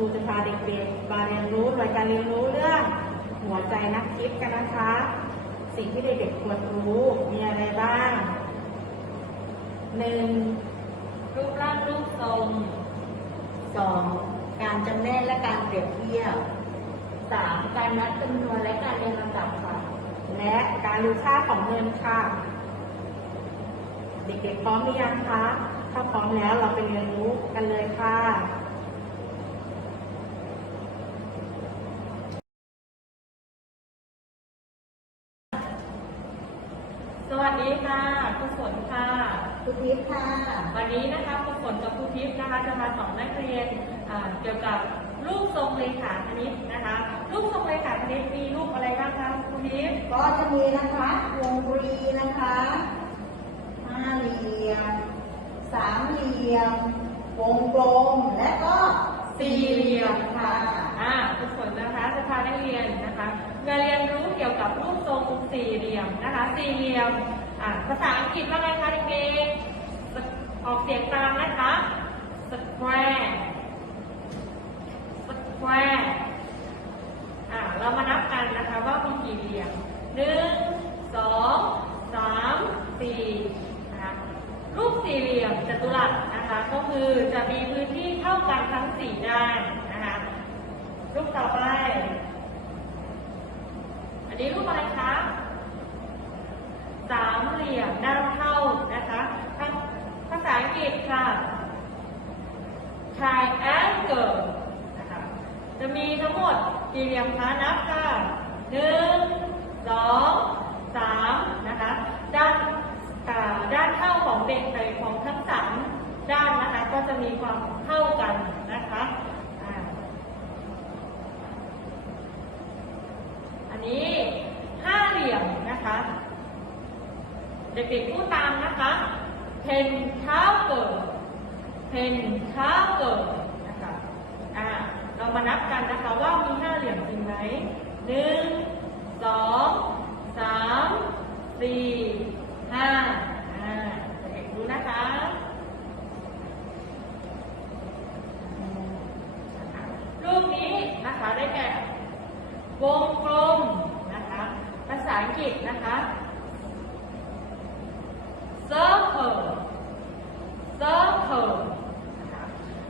รูจะพาเด็กๆ มาเรียนรู้โดยการเรียนรู้เรื่องหัวใจนักคิดกันนะคะ สิ่งที่เด็กๆควรรู้มีอะไรบ้างหนึ่งรูปร่างรูปทรงสองการจำแนกและการเปรียบเทียบสามการนับจำนวนและการเรียงลำดับค่ะ และการรู้ค่าของเงินค่ะ เด็กๆพร้อมหรือยังคะ ถ้าพร้อมแล้วเราไปเรียนรู้กันเลยค่ะ สวัสดีค่ะครูฝนค่ะ คุณทิพย์ค่ะ วั นนี้นะคะครูฝนกับครูทิพย์นะคะจะมาสอนนักเรียนอ่าเกี่ยวกับรูปทรงเลขาคณิตนะคะ รูปทรงเลขาคณิตมีรูปอะไรบ้างคะครูทิพย์ก็จะมีนะคะวงรีนะคะห้าเหลี่ยมสามเหลี่ยมวงกลมและก็สี่เหลี่ยมค่ะอ่าครูฝนนะคะจะพานักเรียนนะคะมาเรียนรู้เกี่ยวกับรูปทรงสี่เหลี่ยมนะคะ สี่เหลี่ยมอ่าภาษาอังกฤษว่าไงคะเด็กๆ ออกเสียงตามนะคะ square square อ่าเรามานับกันนะคะว่ามีกี่เหลี่ยมหนึ่งสองสามสี่นะคะรูปสี่เหลี่ยมจัตุรัสนะคะ ก็คือจะมีพื้นที่เท่ากันทั้งสี่ด้านนะคะรูปต่อไป อันนี้รูปอะไรคะสามเหลี่ยมด้านเท่านะคะภาภาษาอังกฤษ ค่ะ triangle นะคะ จะมีทั้งหมดกี่เหลี่ยมคะนับค่ะหนึ่งสองสามนะคะ ด้านด้านเท่าของเด็กในของทั้งสามด้านนะคะ ก็จะมีความเท่ากันนะคะอันนี้ห้าเหลี่ยมนะคะ เด็กๆพูดตามนะคะ pentacle pentacle นะคะอ่าเรามานับกันนะคะว่ามีห้าเหลี่ยมจริงไหมหนึ่งสองสามสี่ห้าอ่าเด็กๆรู้นะคะรูปนี้นะคะได้แก่วงกลมนะคะภาษาอังกฤษนะคะ circle circle นะคะ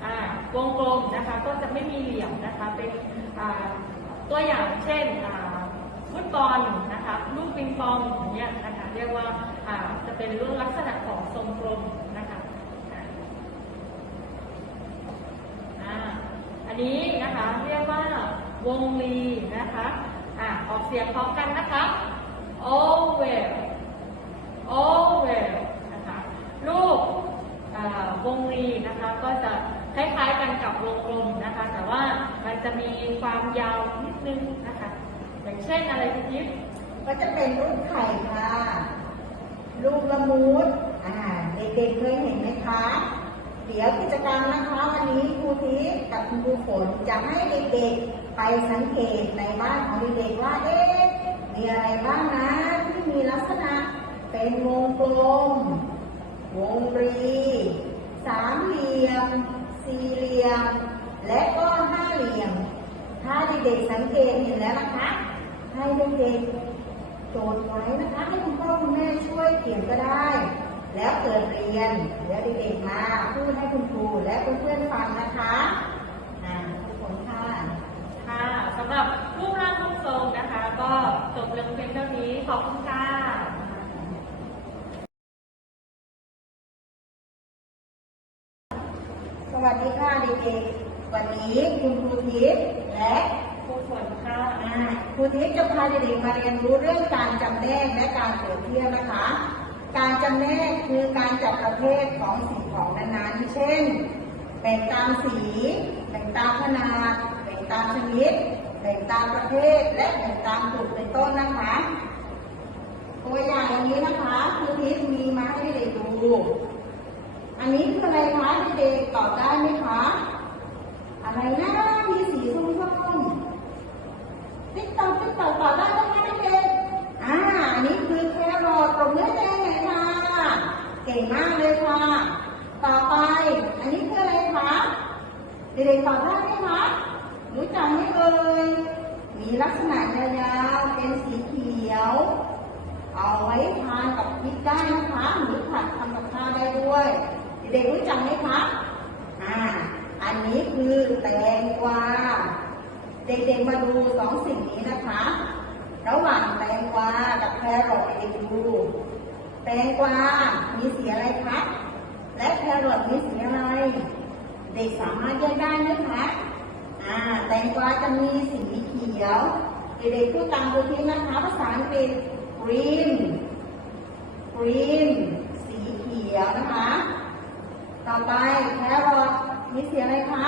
อ่าวงกลมนะคะก็จะไม่มี เหลี่ยมนะคะเป็นตัวอย่างเช่นฟุตบอลนะคะลูกปิงปองอย่างเงี้ยนะคะเรียกว่าจะเป็นรูปลักษณะของทรงกลมนะคะอันนี้นะคะเรียกว่าวงรีนะคะอ่าออกเสียงพร้อมกันนะคะ oval oval นะคะรูปวงรีนะคะก็จะ คล้ายๆกันกับวงกลมนะคะ แต่ว่ามันจะมีความยาวนิดนึงนะคะ อย่างเช่นอะไรคุณยิปก็จะเป็นรูปไข่ค่ะรูปละมุดอ่าเด็กๆเคยเห็นไหมคะ เดี๋ยวกิจกรรมนะคะวันนี้ครูทิพย์กับคุณครูฝนจะให้เด็กๆไปสังเกตในบ้านของเด็กๆว่าเอ๊ะมีอะไรบ้างนะที่มีลักษณะเป็นวงกลม วงรี สามเหลี่ยม สี่เหลี่ยม และก็ห้าเหลี่ยม ถ้าเด็กๆสังเกตเห็นแล้วนะคะ ให้เด็กๆโจทย์ไว้นะคะ ให้คุณพ่อคุณแม่ช่วยเขียนก็ได้ แล้วเกิดเรียนแล้วเด็กๆมาพูดให้คุณครูและเพื่อนๆฟังนะคะอ่าทุกคนค่ะค่ะสำหรับรูปร่างรูปทรงนะคะ ก็จบเรื่องเพียงเท่านี้ขอบคุณค่ะ วัสดีค่ะเด็กๆ วันนี้คุณครูทิพย์และครูฝนค่ะครูทิพย์จะพาเด็กๆมาเรียนรู้เรื่องการจำแนกและการเปรียบเทียบนะคะ การจำแนกคือการจัดประเภทของสิ่งของนั้นๆ เช่น แบ่งตามสี แบ่งตามขนาด แบ่งตามชนิด แบ่งตามประเภท และแบ่งตามกลุ่มเป็นต้นนะคะ ตัวอย่างอย่างนี้นะคะครูทิพย์มีมาให้เด็กดู อันนี้คืออะไรคะเด็กๆตอบได้ไหมคะ อะไรนะ มีสีส้มๆติ๊กตอกติ๊กตอกตอบได้ไหมคะเด็กๆอ่าอันนี้คือแครอทปรบมือให้ตัวเองหน่อยค่ะ เก่งมากเลยค่ะ ต่อไป อันนี้คืออะไรคะ เด็กๆตอบได้ไหมคะ รู้จักไหมเอ่ย มีลักษณะยาวๆ เป็นสีเขียว เอาไว้ทานกับพริกได้นะคะ หรือผัดทำกับข้าวได้ด้วย เด็กๆรู้จักไหมคะ อ่า อันนี้คือแตงกวา เด็กๆมาดูสองสิ่งนี้นะคะ ระหว่างแตงกวากับแครอทเด็กดู แตงกวา มีสีอะไรคะ และแครอทมีสีอะไร เด็กสามารถแยกได้ไหมคะ อ่า แตงกวาจะมีสีเขียว เด็กๆพูดตามตัวทีนะคะ ภาษาอังกฤษ green green สีเขียวนะคะ ต่อไปแครอทมีสีอะไรคะ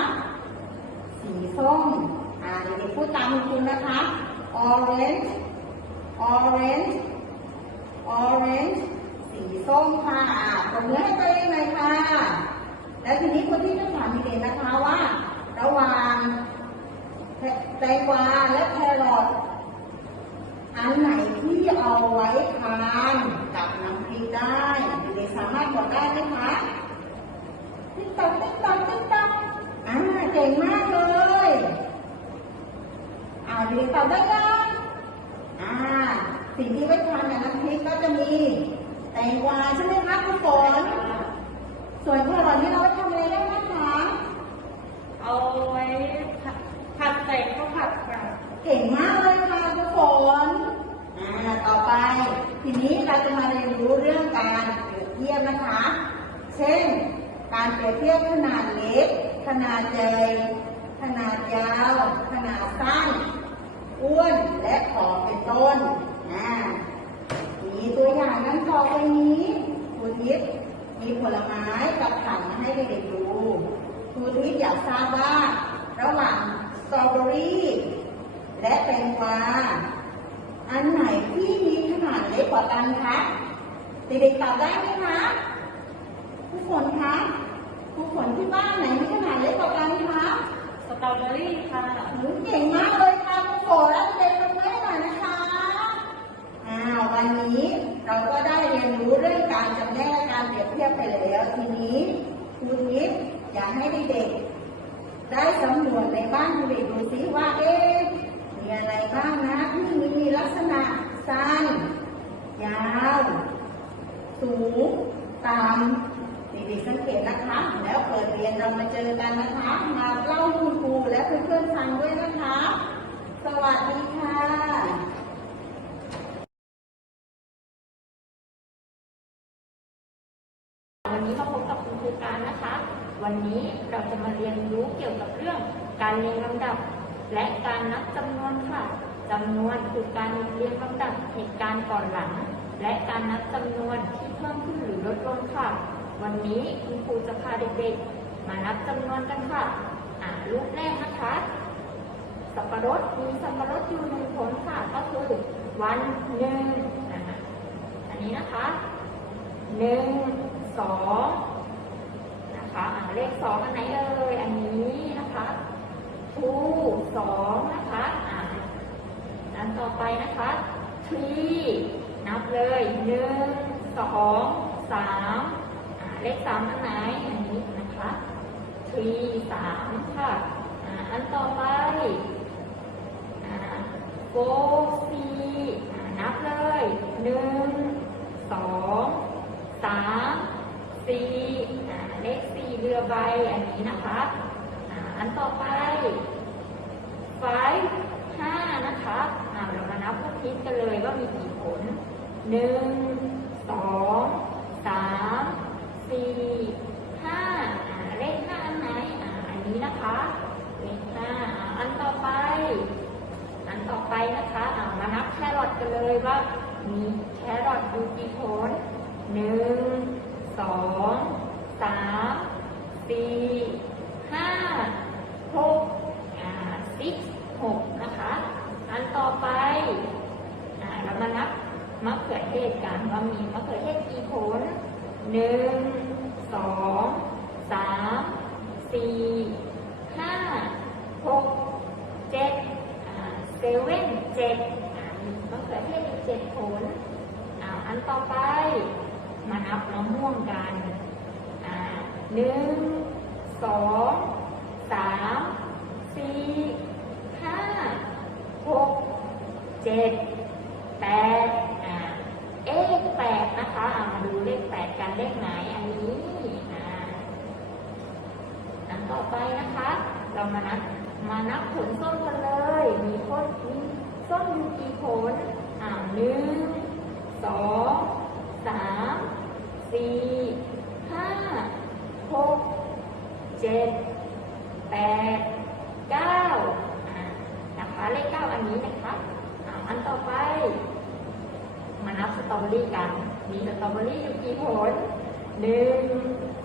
สีส้ม อ่าเด็กๆพูดตามคุณนะคะ orange orange orange สีส้มค่ะอ่าปรบมือให้ตัวเองเลยค่ะ แล้วทีนี้คนที่จะถามเด็กๆนะคะว่า ระหว่างแตงกวาและแครอทอันไหนที่เอาไว้ทานกับน้ำพริกได้เด็กสามารถบอกได้ไหมคะ ติ๊กต๊อกติ๊กต๊อกติ๊กต๊อกอ่าเก่งมากเลยอ่าเด็กๆตอบได้ยังอ่าสิ่งที่ไว้ทานกับน้ำพริกก็จะมีแตงกวาใช่ไหมคะคุณฝนส่วนแครอทนี่เราไว้ทำอะไรได้บ้างคะเอาไว้ผัดใส่ข้าวผัดค่ะเก่งมากเลยค่ะทุกคนอ่าต่อไป ทีนี้เราจะมาเรียนรู้เรื่องการเปรียบเทียบนะคะ เช่น การเปรียบเทียบขนาดเล็ก ขนาดใหญ่ ขนาดยาว ขนาดสั้น อ้วน และผอมเป็นต้นอ่ามีตัวอย่างนั้นต่อไปนี้ครูทิพย์มีผลไม้กับผักมาให้เด็กๆดูครูทิพย์อยากทราบว่า ระหว่างสตรอเบอรี่และแตงกวา อันไหนที่มีขนาดเล็กกว่ากันคะ เด็กๆตอบได้ไหมคะ ฝนคะผู้ฝนที่บ้านไหนมีขนาดเล็กกว่ากันคะสตรอเบอรี่ค่ะหนูเก่งมากเลยค่ะผู้ฝนแล้วเด็กๆทำได้หน่อยนะคะอ่าวันนี้เราก็ได้เรียนรู้เรื่องการจำแนกและการเปรียบเทียบไปแล้วทีนี้ครูนิดอยากให้เด็กๆได้สำรวจในบ้านคุณเด็กดูซิว่าเอ๊ะมีอะไรบ้างนะที่มีลักษณะสั้น ยาว สูงต่ำ เด็กๆสังเกตนะคะ แล้วเปิดเรียนเรามาเจอกันนะคะ มาเล่าให้คุณครูและเพื่อนๆฟังด้วยนะคะ สวัสดีค่ะวันนี้มาพบกับคุณครูการนะคะ วันนี้เราจะมาเรียนรู้เกี่ยวกับเรื่องการเรียงลำดับ และการนับจำนวนค่ะจำนวนคือการเรียงลำดับเหตุการณ์ก่อนหลัง และการนับจำนวนที่เพิ่มขึ้นหรือลดลงค่ะ วันนี้คุณครูจะพาเด็กๆ มานับจำนวนกันค่ะ อ่ารูปแรกนะคะ สับปะรดมีสับปะรดอยู่หนึ่งผลค่ะ ก็คือวันหนึ่งอันนี้นะคะหนึ่งสองนะคะอ่าเลขสองอันไหนเอ่ยอันนี้นะคะทูสองนะคะอ่าอันต่อไปนะคะทรีนับเลยหนึ่งสองสาม เลขสามอันไหนอันนี้นะคะทรีสามค่ะอันต่อไปโฟซีนับเลยหนึ่งสองสามสี่เลขสี่เรือใบอันนี้นะคะอันต่อไป five ห้านะคะเรามานับพวกทิศกันเลยว่ามีกี่ผลหนึ่งสองสามสี่ห้าอ่าเลขห้าอันไหนอ่าอั นะคะเลขห้าอ่าอันต่อไป อันต่อไปนะคะอ่ามานับแครอทกันเลยว่ามีแครอทอยู่กี่ผลหนึ่งสองสามสี่ห้าหกอ่า six หกนะคะ อันต่อไปอ่าเรามานับมะเขือเทศกันว่ามีมะเขือเทศกี่ผลหนึ่งสองสามสี่ ห้าหกเจ็ดเซเว่นเจ็ดอ่ามีมะเขือเทศอีกเจ็ดผลอ่าอันต่อไปมานับมะม่วงกันอ่าหนึ่งสองสามสี่ห้าหกเจ็ดแปดอ่าเอ๊ะเลขแปดนะคะอ่ามาดูเลขแปดกันเลขไหนอันนี้อ่าอันต่อไปนะคะ เรามานับมานับผลส้มกันเลย มีผลมี ส้มอยู่กี่ผลอ่าหนึ่งสองสามสี่ห้าหกเจ็ดแปดเก้าอ่านะคะเลขเก้าอันนี้นะคะอ่าอันต่อไป มานับสตรอเบอรี่กัน มีสตรอเบอรี่อยู่กี่ผลหนึ่ง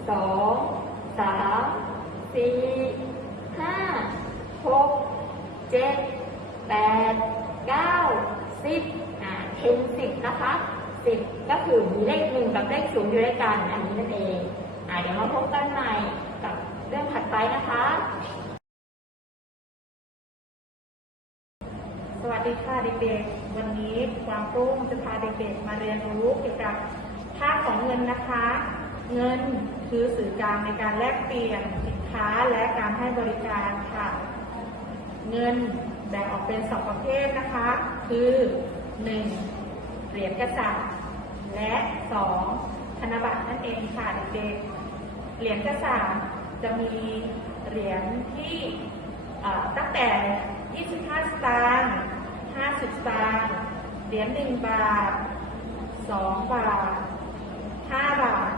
สองสามสี่ห้าหกเจ็ดแปด เก้าสิบอ่าเทนสิบนะคะสิบก็คือมีเลขหนึ่งกับเลขศูนย์อยู่ด้วยกันอันนี้นั่นเองอ่าเดี๋ยวมาพบกันใหม่กับเรื่องถัดไปนะคะ สวัสดีค่ะเด็กๆ วันนี้ความรุ่งจะพาเด็กๆมาเรียนรู้เกี่ยวกับค่าของเงินนะคะ เงินคือสื่อกลางในการแลกเปลี่ยนสินค้าและการให้บริการค่ะ เงิน แบ่งออกเป็นสองประเภทนะคะ คือ 1. เหรียญกระสาบและ 2. ธนบัตรนั่นเองค่ะเด็กๆเหรียญกระสาบจะมีเหรียญที่ตั้งแต่ 25 สตางค์50 สตางค์เหรียญ1บาท 2 บาท 5 บาท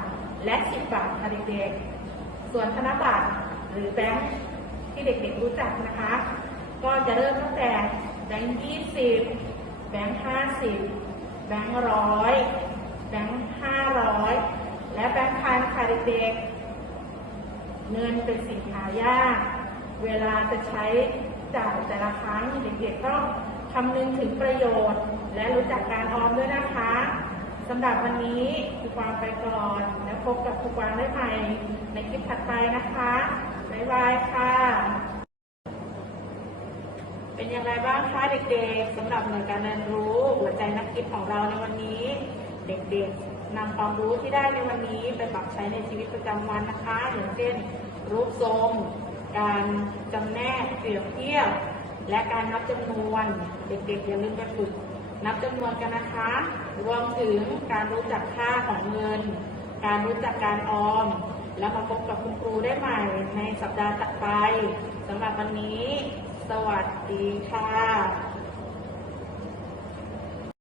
และ 10 บาทค่ะเด็กๆส่วนธนบัตรหรือแบงค์ที่เด็กๆรู้จักนะคะ ก็จะเริ่มตั้งแต่แบงค์20แบงค์50แบงค์ร้อยแบงค์500และแบงค์พันค่ะเด็กๆเงินเป็นสิ่งหายาก เวลาจะใช้จ่ายแต่ละครั้งเด็กๆต้องคำนึงถึงประโยชน์ และรู้จักการออมด้วยนะคะสำหรับวันนี้ครูกวางไปก่อน แล้วพบกับครูกวางได้ใหม่ในคลิปถัดไปนะคะ บ๊ายบายค่ะ เป็นอย่างไรบ้างคะเด็กๆสำหรับหน่วยการเรียนรู้หัวใจนักคิดของเราในวันนี้ เด็กๆนำความรู้ที่ได้ในวันนี้ไปปรับใช้ในชีวิตประจำวันนะคะ อย่างเช่น รูปทรง การจำแนกเปรียบเทียบ และการนับจำนวน เด็กๆอย่าลืมไปฝึกนับจำนวนกันนะคะ รวมถึงการรู้จักค่าของเงิน การรู้จักการออม แล้วมาพบกับคุณครูได้ใหม่ในสัปดาห์ถัดไปสำหรับวันนี้ สวัสดีค่ะ